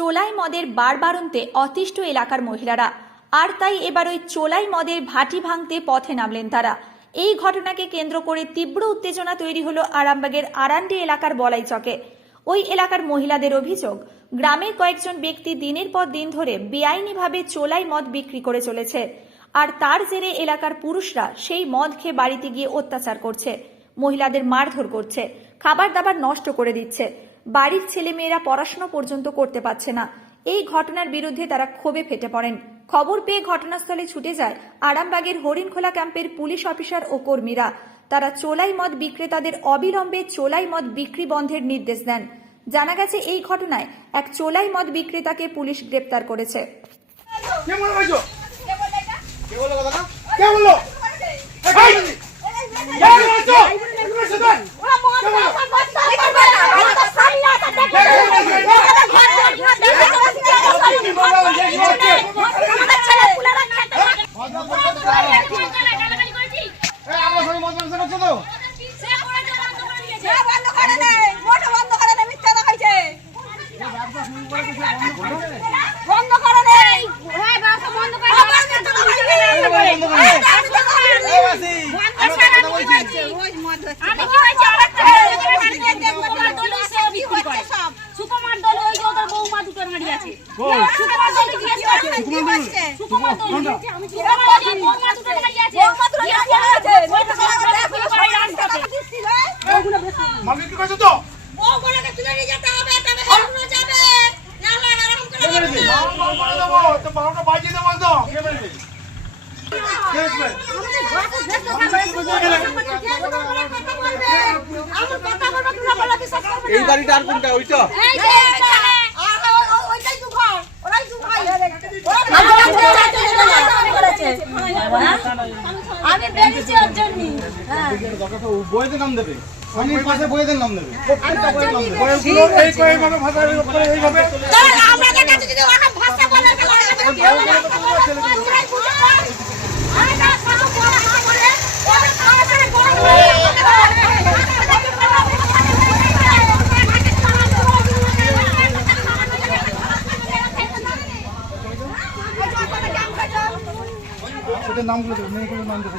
চোলাই মদের বারবারন্তে অতিষ্ঠ এলাকার মহিলারা। আর তাই এবার ওই চোলাই মদের ভাটি ভাঙতে পথে নামলেন তারা। এই ঘটনাকে কেন্দ্র করে তীব্র উত্তেজনা তৈরি হলো আরামবাগের আরান্ডি এলাকার বলাই চকে। ওই এলাকার মহিলাদের অভিযোগ, গ্রামের কয়েকজন ব্যক্তি দিনের পর দিন ধরে বেআইনিভাবে চোলাই মদ বিক্রি করে চলেছে। আর তার জেরে এলাকার পুরুষরা সেই মদ খেয়ে বাড়িতে গিয়ে অত্যাচার করছে। মহিলাদের মারধর করছে খাবার দাবার নষ্ট করে দিচ্ছে। বাড়ির ছেলেমেয়েরা পড়াশোনা পর্যন্ত করতে পারছে না। এই ঘটনার বিরুদ্ধে তারা ক্ষোভে ফেটে পড়েন। খবর পেয়ে ঘটনাস্থলে ছুটে যায় আরামবাগের হরিণখোলা ক্যাম্পের পুলিশ অফিসার ও কর্মীরা। তারা চোলাই মদ বিক্রেতাদের অবিলম্বে চোলাই মদ বিক্রি বন্ধের নির্দেশ দেন। জানা গেছে এই ঘটনায় এক চোলাই মদ বিক্রেতাকে পুলিশ গ্রেপ্তার করেছে। কে বলল ভাইজো কে বলল কথা কে বলল এই! কে বলছো? এগুলো সেটা? এই, আমরা সবাই মদ ব্যবসা করছ তো? এই বাসি, আমরা তো কথা বলছি। সুকুমার দল ওই যে ওদের বৌমা দুটো দাঁড়িয়ে আছে কই? সুকুমার দল জিজ্ঞেস করছে সুকুমার দল? সুকুমার দল কোনটা? আমি সুকুমার দল বৌমা দুটো দাঁড়িয়ে আছে ওই তো সব করে করে করে রাস্তাতে করছ তো? কে মেরেছে? মাল মাল মাল দেবো, তো বারোটা বাজিয়ে দেবো তো। কে মেরেছে? এই বাড়িটা আর কোনটা ওইটা আমি বেরিয়েছি ওর জন্য। বইয়েদের নাম দেবে। পাশে বইয়েদের নাম প্রত্যেকটা বইয়ের নাম দেবে কয়েকগুলো ভাষা করে এইভাবে। সেটা দেবে মেয়েগুলোর নাম দেবে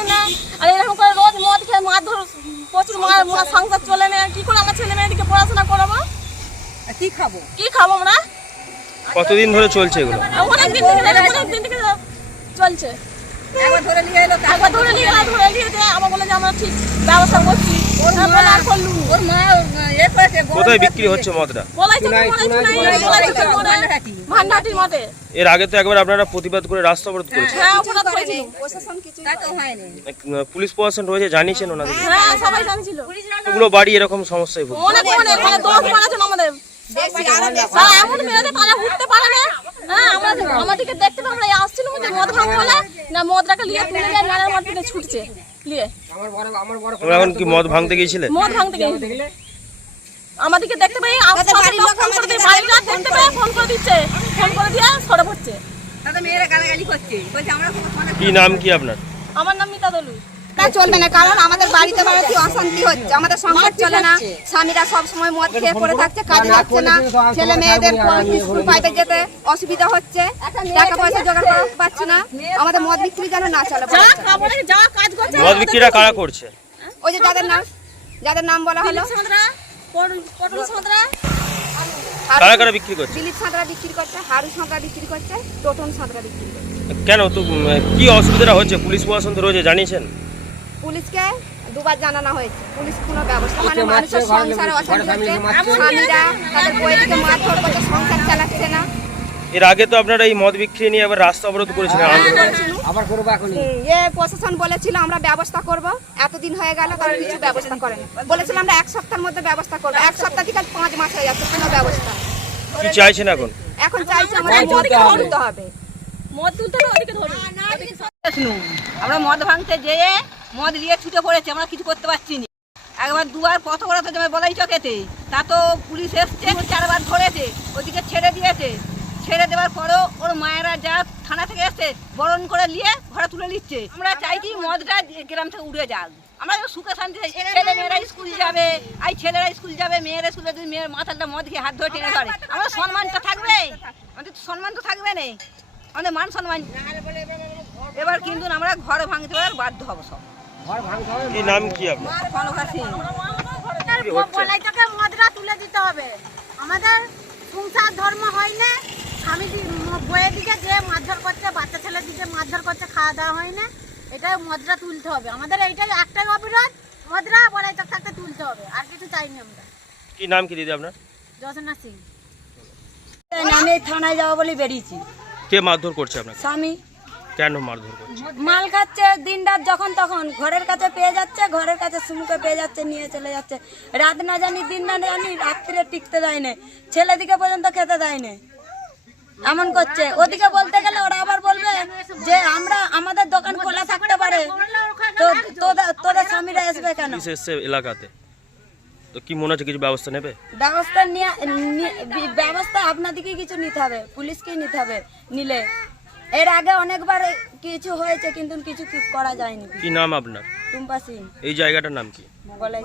পারছে না? আর এরকম করে রোজ মদ খেয়ে মারধর প্রচুর মার মার সংসার চলে না। কি করে আমার ছেলে মেয়েদিকে পড়াশোনা করাবো? কি খাব? কি খাব আমরা? কতদিন ধরে চলছে এগুলো? অনেক দিন থেকে অনেক দিন থেকে চলছে। একবার ধরে নিয়ে এলো একবার ধরে নিয়ে এলো ধরে নিয়ে যে আমার বলে যে আমরা ঠিক ব্যবস্থা করছি। কোথায় বিক্রি হচ্ছে মদটা? এর আগে তো একবার আপনারা প্রতিবাদ করে রাস্তা অবরোধ করেছেন হ্যাঁ অপরাধ করেছিল। পুলিশ প্রশাসন রয়েছে জানিয়েছেন ওনাদের। হ্যাঁ সবাই জানছিল এগুলো বাড়ি এরকম সমস্যায় ভুগছে। হ্যাঁ, আমরা আমাদেরকে দেখতে পাবো আমরা আসছিলাম যে মদ ভাঙ বলে না মদটাকে নিয়ে তুলে যায় নানার মাঠ থেকে ছুটছে। নিয়ে। তোমরা এখন কি মদ ভাঙতে গিয়েছিলে? মদ ভাঙতে গেছে আমাদেরকে দেখতে পাই আমাদের বাড়ির লোক ফোন করে দিয়ে বাড়িটা দেখতে পাই ফোন করে দিচ্ছে ফোন করে দিয়ে সরে পড়ছে। কি নাম কি আপনার? আমার নাম মিতা দলু তা চলবে না কারণ আমাদের বাড়িতে বাড়িতে অশান্তি হচ্ছে আমাদের সংসার চলে না স্বামীরা সব সময় মদ খেয়ে পড়ে থাকছে কাজে যাচ্ছে না ছেলে মেয়েদের স্কুল পাইতে যেতে অসুবিধা হচ্ছে টাকা পয়সা জোগাড় করতে পারছি না আমাদের মদ বিক্রি যেন না চলে যা খাবারে যা কাজ করছে মদ বিক্রিরা কারা করছে? ওই যে যাদের নাম যাদের নাম বলা হলো। দিলীপ সাঁতরা পটল- পটল সাঁতরা। কারা কারা বিক্রি করছে? দিলীপ সাঁতরা বিক্রি করছে হারু সাঁতরা বিক্রি করছে টোটন সাঁতরা বিক্রি করছে। কেন তো কি অসুবিধা হচ্ছে? পুলিশ প্রশাসন তো রয়েছে জানিয়েছেন? পুলিশকে দুবার জানানো হয়েছে। পুলিশ কোনো ব্যবস্থা মানে মানুষের সংসারে স্বামীরা তাদের বইদিকে মারধর করছে সংসার চালাচ্ছে না। এর আগে তো আপনারা এই মদ বিক্রি নিয়ে আবার রাস্তা অবরোধ করেছিলেন আন্দোলন। এ প্রশাসন বলেছিল আমরা ব্যবস্থা করব। এতদিন হয়ে গেল তার কিছু ব্যবস্থা করেন। বলেছিল আমরা এক সপ্তাহের মধ্যে ব্যবস্থা করব। এক সপ্তাহ থেকে পাঁচ মাস হয়ে যাচ্ছে কোনো ব্যবস্থা। কি চাইছেন এখন? এখন চাইছি আমাদের মদকে তুলতে হবে আমরা মদ ভাঙতে যেয়ে মদ নিয়ে ছুটে পড়েছে আমরা কিছু করতে পারছি না একবার দুবার কত করা তো বলাই চকেতে। তা তো পুলিশ এসছে চারবার ধরেছে ওদিকে ছেড়ে দিয়েছে। ছেড়ে দেওয়ার পরেও ওর মায়েরা যা থানা থেকে এসছে বরণ করে নিয়ে ঘরে তুলে নিচ্ছে। আমরা চাইছি মদটা গ্রাম থেকে উড়ে যাক। আমরা সুখে শান্তি ছেলে মেয়েরা স্কুল যাবে এই ছেলেরা স্কুল যাবে মেয়েরা স্কুলে যদি মেয়ের মাথাটা মদ খেয়ে হাত ধরে টেনে ধরে। আমাদের সম্মানটা থাকবে। আমাদের তো সম্মান তো থাকবে না। আমাদের মান সম্মান। এবার কিন্তু আমরা ঘর ভাঙতে আর বাধ্য হব সব। কি নাম কি আপনার? তুলে দিতে হবে। আমাদের সংসার ধর্ম হয় না। স্বামী বইয়ের দিকে যে মারধর করছে বাচ্চা ছেলের দিকে মারধর করছে খাওয়া দাওয়া হয় না। এটা মদরা তুলতে হবে। আমাদের এইটাই একটাই অবিরোধ। মদরা বলাই চক থাকতে তুলতে হবে। আর কিছু চাইনি আমরা। কি নাম কি দিদি আপনার? যশনা সিং। আমি থানায় যাব বলে বেরিয়েছি। কে মারধর করছে আপনাকে? স্বামী। কেন মারধর করছে? মাল খাচ্ছে দিন রাত যখন তখন। ঘরের কাছে পেয়ে যাচ্ছে ঘরের কাছে সুমুকে পেয়ে যাচ্ছে নিয়ে চলে যাচ্ছে। রাত না জানি দিন না জানি রাত্রিরে টিকতে দেয় না ছেলেদিকে পর্যন্ত খেতে দেয় না এমন করছে। ওদিকে বলতে গেলে ওরা আবার বলবে যে আমরা আমাদের দোকান খোলা থাকতে পারে। তো তোদের স্বামীরা আসবে কেন? এলাকাতে। তো কি মনে হচ্ছে কিছু ব্যবস্থা নেবে? ব্যবস্থা নিয়ে ব্যবস্থা আপনাদেরকে কিছু নিতে হবে। পুলিশকেই নিতে হবে নিলে। এর আগে অনেকবার কিছু হয়েছে কিন্তু কিছু করা যায়নি। কি নাম আপনার? টুম্পা সিং। এই জায়গাটার নাম কি? বলাই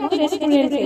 রেস্টুরেন্টে